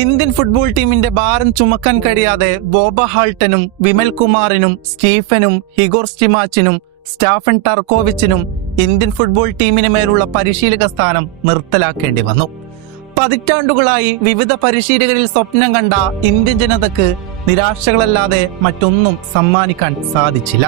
Indian football ടീമിന്റെ ഭാരം ചുമക്കാൻ കഴിയാതെ ബോബ ഹാൾട്ടനും വിമൽ കുമാറിനും സ്റ്റീഫനും ഹിഗോർ സ്റ്റിമാച്ചിനും സ്റ്റാഫൻ ടർക്കോവിച്ചിനും ഇന്ത്യൻ ഫുട്ബോൾ ടീമിന് മേലുള്ള പരിശീലക സ്ഥാനം നിർത്തലാക്കേണ്ടി വന്നു. പതിറ്റാണ്ടുകളായി വിവിധ പരിശീലകരിൽ സ്വപ്നം കണ്ട ഇന്ത്യൻ ജനതക്ക് നിരാശകളല്ലാതെ മറ്റൊന്നും സമ്മാനിക്കാൻ സാധിച്ചില്ല.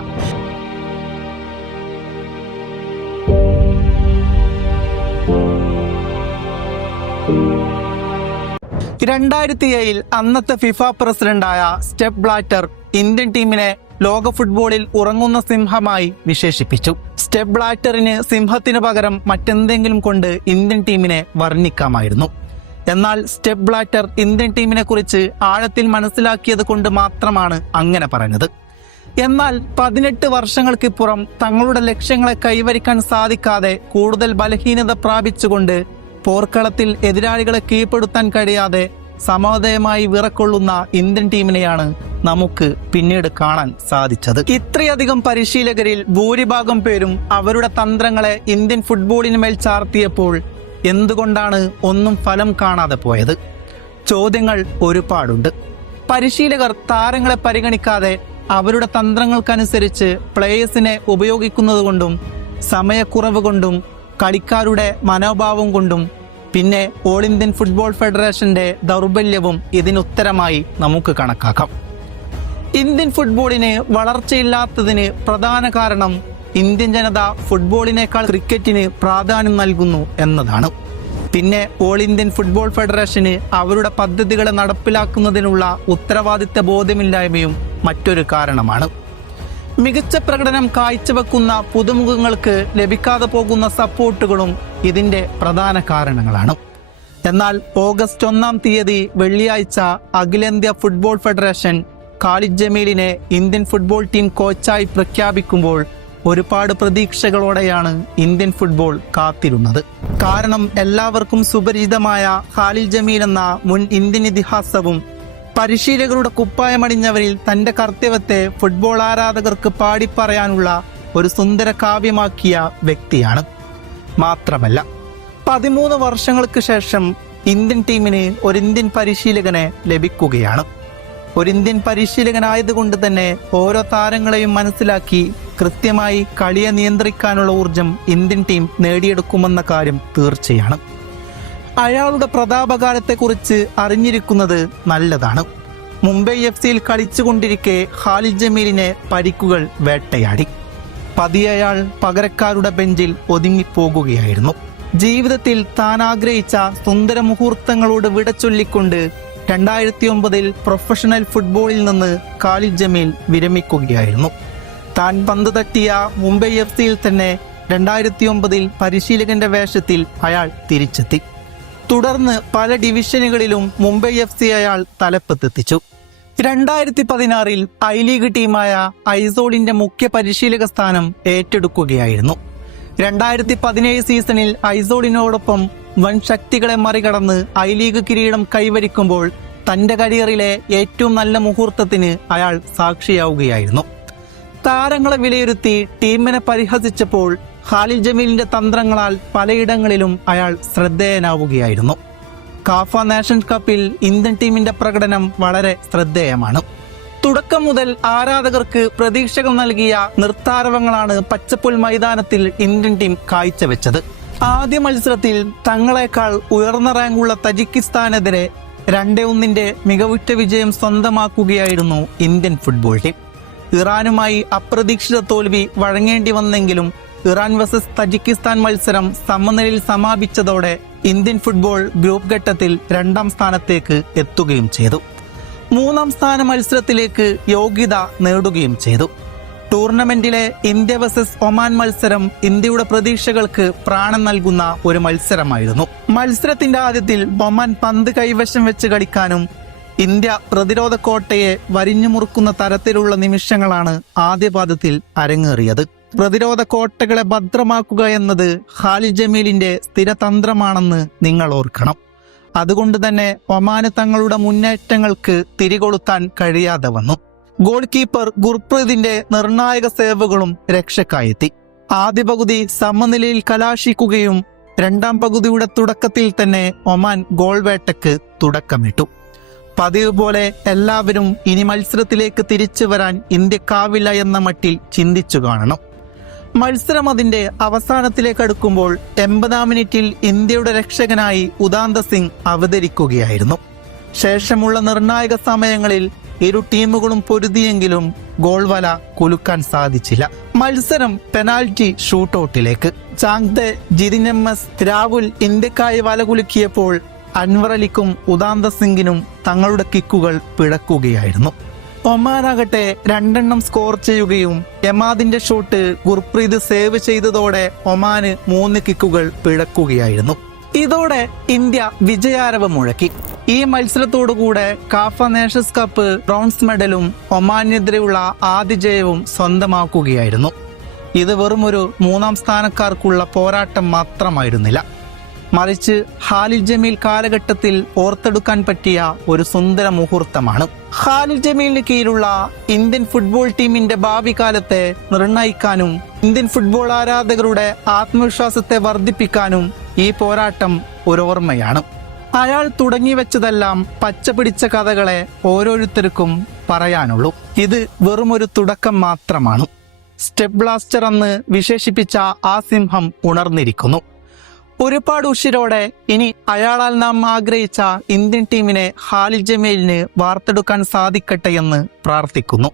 രണ്ടായിരത്തി ഏഴിൽ അന്നത്തെ ഫിഫ പ്രസിഡന്റായ സ്റ്റെപ്പ് ബ്ലാറ്റർ ഇന്ത്യൻ ടീമിനെ ലോക ഫുട്ബോളിൽ ഉറങ്ങുന്ന സിംഹമായി വിശേഷിപ്പിച്ചു. സ്റ്റെപ്പ് ബ്ലാറ്ററിന് സിംഹത്തിന് പകരം മറ്റെന്തെങ്കിലും കൊണ്ട് ഇന്ത്യൻ ടീമിനെ വർണിക്കാമായിരുന്നു. എന്നാൽ സ്റ്റെപ്പ് ബ്ലാറ്റർ ഇന്ത്യൻ ടീമിനെ കുറിച്ച് ആഴത്തിൽ മനസ്സിലാക്കിയത് കൊണ്ട് മാത്രമാണ് അങ്ങനെ പറഞ്ഞത്. എന്നാൽ പതിനെട്ട് വർഷങ്ങൾക്കിപ്പുറം തങ്ങളുടെ ലക്ഷ്യങ്ങളെ കൈവരിക്കാൻ സാധിക്കാതെ കൂടുതൽ ബലഹീനത പ്രാപിച്ചുകൊണ്ട് പോർക്കളത്തിൽ എതിരാളികളെ കീഴ്പ്പെടുത്താൻ കഴിയാതെ സമോദയമായി വിറക്കൊള്ളുന്ന ഇന്ത്യൻ ടീമിനെയാണ് നമുക്ക് പിന്നീട് കാണാൻ സാധിച്ചത്. ഇത്രയധികം പരിശീലകരിൽ ഭൂരിഭാഗം പേരും അവരുടെ തന്ത്രങ്ങളെ ഇന്ത്യൻ ഫുട്ബോളിന് മേൽ ചാർത്തിയപ്പോൾ എന്തുകൊണ്ടാണ് ഒന്നും ഫലം കാണാതെ പോയത്? ചോദ്യങ്ങൾ ഒരുപാടുണ്ട്. പരിശീലകർ താരങ്ങളെ പരിഗണിക്കാതെ അവരുടെ തന്ത്രങ്ങൾക്കനുസരിച്ച് പ്ലേയേഴ്സിനെ ഉപയോഗിക്കുന്നത് കൊണ്ടും സമയക്കുറവ് കൊണ്ടും കളിക്കാരുടെ മനോഭാവം കൊണ്ടും പിന്നെ ഓൾ ഇന്ത്യൻ ഫുട്ബോൾ ഫെഡറേഷന്റെ ദൗർബല്യവും ഇതിനുത്തരമായി നമുക്ക് കണക്കാക്കാം. ഇന്ത്യൻ ഫുട്ബോളിന് വളർച്ചയില്ലാത്തതിന് പ്രധാന കാരണം ഇന്ത്യൻ ജനത ഫുട്ബോളിനേക്കാൾ ക്രിക്കറ്റിന് പ്രാധാന്യം നൽകുന്നു എന്നതാണ്. പിന്നെ ഓൾ ഇന്ത്യൻ ഫുട്ബോൾ ഫെഡറേഷന് അവരുടെ പദ്ധതികളെ നടപ്പിലാക്കുന്നതിനുള്ള ഉത്തരവാദിത്ത ബോധമില്ലായ്മയും മറ്റൊരു കാരണമാണ്. മികച്ച പ്രകടനം കാഴ്ചവെക്കുന്ന പുതുമുഖങ്ങൾക്ക് ലഭിക്കാതെ പോകുന്ന സപ്പോർട്ടുകളും ഇതിന്റെ പ്രധാന കാരണങ്ങളാണ്. എന്നാൽ ഓഗസ്റ്റ് ഒന്നാം തീയതി വെള്ളിയാഴ്ച അഖിലേന്ത്യാ ഫുട്ബോൾ ഫെഡറേഷൻ ഖാലിദ് ജമീലിനെ ഇന്ത്യൻ ഫുട്ബോൾ ടീം കോച്ചായി പ്രഖ്യാപിക്കുമ്പോൾ ഒരുപാട് പ്രതീക്ഷകളോടെയാണ് ഇന്ത്യൻ ഫുട്ബോൾ കാത്തിരുന്നത്. കാരണം എല്ലാവർക്കും സുപരിചിതമായ ഖാലിദ് ജമീൽ എന്ന മുൻ ഇന്ത്യൻ ഇതിഹാസവും പരിശീലകരുടെ കുപ്പായമണിഞ്ഞവരിൽ തന്റെ കർത്തവ്യത്തെ ഫുട്ബോൾ ആരാധകർക്ക് പാടിപ്പറയാനുള്ള ഒരു സുന്ദര കാവ്യമാക്കിയ വ്യക്തിയാണ്. മാത്രമല്ല പതിമൂന്ന് വർഷങ്ങൾക്ക് ശേഷം ഇന്ത്യൻ ടീമിന് ഒരു ഇന്ത്യൻ പരിശീലകനെ ലഭിക്കുകയാണ്. ഒരു ഇന്ത്യൻ പരിശീലകനായതുകൊണ്ട് തന്നെ ഓരോ താരങ്ങളെയും മനസ്സിലാക്കി കൃത്യമായി കളിയെ നിയന്ത്രിക്കാനുള്ള ഊർജം ഇന്ത്യൻ ടീം നേടിയെടുക്കുമെന്ന കാര്യം തീർച്ചയാണ്. അയാളുടെ പ്രതാപകാലത്തെക്കുറിച്ച് അറിഞ്ഞിരിക്കുന്നത് നല്ലതാണ്. മുംബൈ എഫ് സിയിൽ കളിച്ചുകൊണ്ടിരിക്കെ ഖാലിദ് ജമീലിനെ പരിക്കുകൾ വേട്ടയാടി. പതിയെ അയാൾ പകരക്കാരുടെ ബെഞ്ചിൽ ഒതുങ്ങിപ്പോകുകയായിരുന്നു. ജീവിതത്തിൽ താൻ ആഗ്രഹിച്ച സുന്ദര മുഹൂർത്തങ്ങളോട് വിട ചൊല്ലിക്കൊണ്ട് രണ്ടായിരത്തി ഒമ്പതിൽ പ്രൊഫഷണൽ ഫുട്ബോളിൽ നിന്ന് ഖാലിദ് ജമീൽ വിരമിക്കുകയായിരുന്നു. താൻ പന്ത് തട്ടിയ മുംബൈ എഫ് സിയിൽ തന്നെ രണ്ടായിരത്തി ഒമ്പതിൽ പരിശീലകന്റെ വേഷത്തിൽ അയാൾ തിരിച്ചെത്തി. തുടർന്ന് പല ഡിവിഷനുകളിലും മുംബൈ എഫ് സി അയാൾ തലപ്പത്തെത്തിച്ചു. രണ്ടായിരത്തി പതിനാറിൽ ഐ ലീഗ് ടീമായ ഐസോളിന്റെ മുഖ്യ പരിശീലക സ്ഥാനം ഏറ്റെടുക്കുകയായിരുന്നു. രണ്ടായിരത്തി പതിനേഴ് സീസണിൽ ഐസോളിനോടൊപ്പം വൻ ശക്തികളെ മറികടന്ന് ഐ ലീഗ് കിരീടം കൈവരിക്കുമ്പോൾ തന്റെ കരിയറിലെ ഏറ്റവും നല്ല മുഹൂർത്തത്തിന് അയാൾ സാക്ഷിയാവുകയായിരുന്നു. താരങ്ങളെ വിലയിരുത്തി ടീമിനെ പരിഹസിച്ചപ്പോൾ ഖാലിൽ ജമീലിന്റെ തന്ത്രങ്ങളാൽ പലയിടങ്ങളിലും അയാൾ ശ്രദ്ധേയനാവുകയായിരുന്നു. കാഫ നാഷൻസ് കപ്പിൽ ഇന്ത്യൻ ടീമിന്റെ പ്രകടനം വളരെ ശ്രദ്ധേയമാണ്. തുടക്കം മുതൽ ആരാധകർക്ക് പ്രതീക്ഷകൾ നൽകിയ നിർത്താരവങ്ങളാണ് പച്ചപ്പുൽ മൈതാനത്തിൽ ഇന്ത്യൻ ടീം കാഴ്ചവെച്ചത്. ആദ്യ മത്സരത്തിൽ തങ്ങളെക്കാൾ ഉയർന്ന റാങ്കുള്ള തജിക്കിസ്ഥാനെതിരെ രണ്ടേ ഒന്നിന്റെ മികവുറ്റ വിജയം സ്വന്തമാക്കുകയായിരുന്നു ഇന്ത്യൻ ഫുട്ബോൾ ടീം. ഇറാനുമായി അപ്രതീക്ഷിത തോൽവി വഴങ്ങേണ്ടി വന്നെങ്കിലും ഇറാൻ വേഴ്സസ് തജിക്കിസ്ഥാൻ മത്സരം സമനിലയിൽ സമാപിച്ചതോടെ ഇന്ത്യൻ ഫുട്ബോൾ ഗ്രൂപ്പ് ഘട്ടത്തിൽ രണ്ടാം സ്ഥാനത്തേക്ക് എത്തുകയും ചെയ്തു. മൂന്നാം സ്ഥാന മത്സരത്തിലേക്ക് യോഗ്യത നേടുകയും ചെയ്തു. ടൂർണമെന്റിലെ ഇന്ത്യ വേഴ്സസ് ഒമാൻ മത്സരം ഇന്ത്യയുടെ പ്രതീക്ഷകൾക്ക് പ്രാണം നൽകുന്ന ഒരു മത്സരമായിരുന്നു. മത്സരത്തിന്റെ ആദ്യത്തിൽ ഒമാൻ പന്ത് കൈവശം വെച്ച് കളിക്കാനും ഇന്ത്യ പ്രതിരോധ കോട്ടയെ വരിഞ്ഞു മുറുക്കുന്ന തരത്തിലുള്ള നിമിഷങ്ങളാണ് ആദ്യപാദത്തിൽ അരങ്ങേറിയത്. പ്രതിരോധ കോട്ടകളെ ഭദ്രമാക്കുക എന്നത് ഖാലിദ് ജമീലിന്റെ സ്ഥിരതന്ത്രമാണെന്ന് നിങ്ങൾ ഓർക്കണം. അതുകൊണ്ട് തന്നെ ഒമാന് തങ്ങളുടെ മുന്നേറ്റങ്ങൾക്ക് തിരികൊളുത്താൻ കഴിയാതെ വന്നു. ഗോൾ കീപ്പർ ഗുർപ്രീതിന്റെ നിർണായക സേവകളും രക്ഷക്കായെത്തി. ആദ്യ പകുതി സമനിലയിൽ കലാശിക്കുകയും രണ്ടാം പകുതിയുടെ തുടക്കത്തിൽ തന്നെ ഒമാൻ ഗോൾ വേട്ടയ്ക്ക് തുടക്കമിട്ടു. പതിവ് പോലെ എല്ലാവരും ഇനി മത്സരത്തിലേക്ക് തിരിച്ചു വരാൻ ഇന്ത്യക്കാവില്ല എന്ന മട്ടിൽ ചിന്തിച്ചു കാണണം. മത്സരം അതിന്റെ അവസാനത്തിലേക്ക് അടുക്കുമ്പോൾ എൺപതാം മിനിറ്റിൽ ഇന്ത്യയുടെ രക്ഷകനായി ഉദാന്ത സിംഗ് അവതരിക്കുകയായിരുന്നു. ശേഷമുള്ള നിർണായക സമയങ്ങളിൽ ഇരു ടീമുകളും പൊരുതിയെങ്കിലും ഗോൾവല കുലുക്കാൻ സാധിച്ചില്ല. മത്സരം പെനാൽറ്റി ഷൂട്ടൌട്ടിലേക്ക്. ചാങ്തെ ജിതിൻ എം എസ് രാഹുൽ ഇന്ത്യക്കായി വല കുലുക്കിയപ്പോൾ അൻവർ അലിക്കും ഉദാന്ത സിംഗിനും തങ്ങളുടെ കിക്കുകൾ പിഴക്കുകയായിരുന്നു. ഒമാനാകട്ടെ രണ്ടെണ്ണം സ്കോർ ചെയ്യുകയും എമാദിന്റെ ഷോട്ട് ഗുർപ്രീത് സേവ് ചെയ്തതോടെ ഒമാന് മൂന്ന് കിക്കുകൾ പിഴക്കുകയായിരുന്നു. ഇതോടെ ഇന്ത്യ വിജയാരവം മുഴക്കി. ഈ മത്സരത്തോടുകൂടെ കാഫ നേഷൻസ് കപ്പ് ബ്രോൺസ് മെഡലും ഒമാനെതിരെയുള്ള ആദ്യ ജയവും സ്വന്തമാക്കുകയായിരുന്നു. ഇത് വെറുമൊരു മൂന്നാം സ്ഥാനക്കാർക്കുള്ള പോരാട്ടം മാത്രമായിരുന്നില്ല. മറിച്ച് ഹാലിൽ ജമീൽ കാലഘട്ടത്തിൽ ഓർത്തെടുക്കാൻ പറ്റിയ ഒരു സുന്ദര മുഹൂർത്തമാണ്. ഹാലിൽ ജമീലിന് കീഴിലുള്ള ഇന്ത്യൻ ഫുട്ബോൾ ടീമിന്റെ ഭാവി കാലത്തെ നിർണയിക്കാനും ഇന്ത്യൻ ഫുട്ബോൾ ആരാധകരുടെ ആത്മവിശ്വാസത്തെ വർദ്ധിപ്പിക്കാനും ഈ പോരാട്ടം ഒരു ഓർമ്മയാണ്. അയാൾ തുടങ്ങി വെച്ചതെല്ലാം പച്ച പിടിച്ച കഥകളെ ഓരോരുത്തർക്കും പറയാനുള്ളൂ. ഇത് വെറുമൊരു തുടക്കം മാത്രമാണ്. സ്റ്റെപ്പ് ബ്ലാസ്റ്റർ എന്ന് വിശേഷിപ്പിച്ച ആ സിംഹം ഉണർന്നിരിക്കുന്നു. ഒരുപാട് ഉഷിരോടെ ഇനി അയാളാൽ നാം ആഗ്രഹിച്ച ഇന്ത്യൻ ടീമിനെ ഹാലിൽ ജമീലിന് വാർത്തെടുക്കാൻ സാധിക്കട്ടെ എന്ന് പ്രാർത്ഥിക്കുന്നു.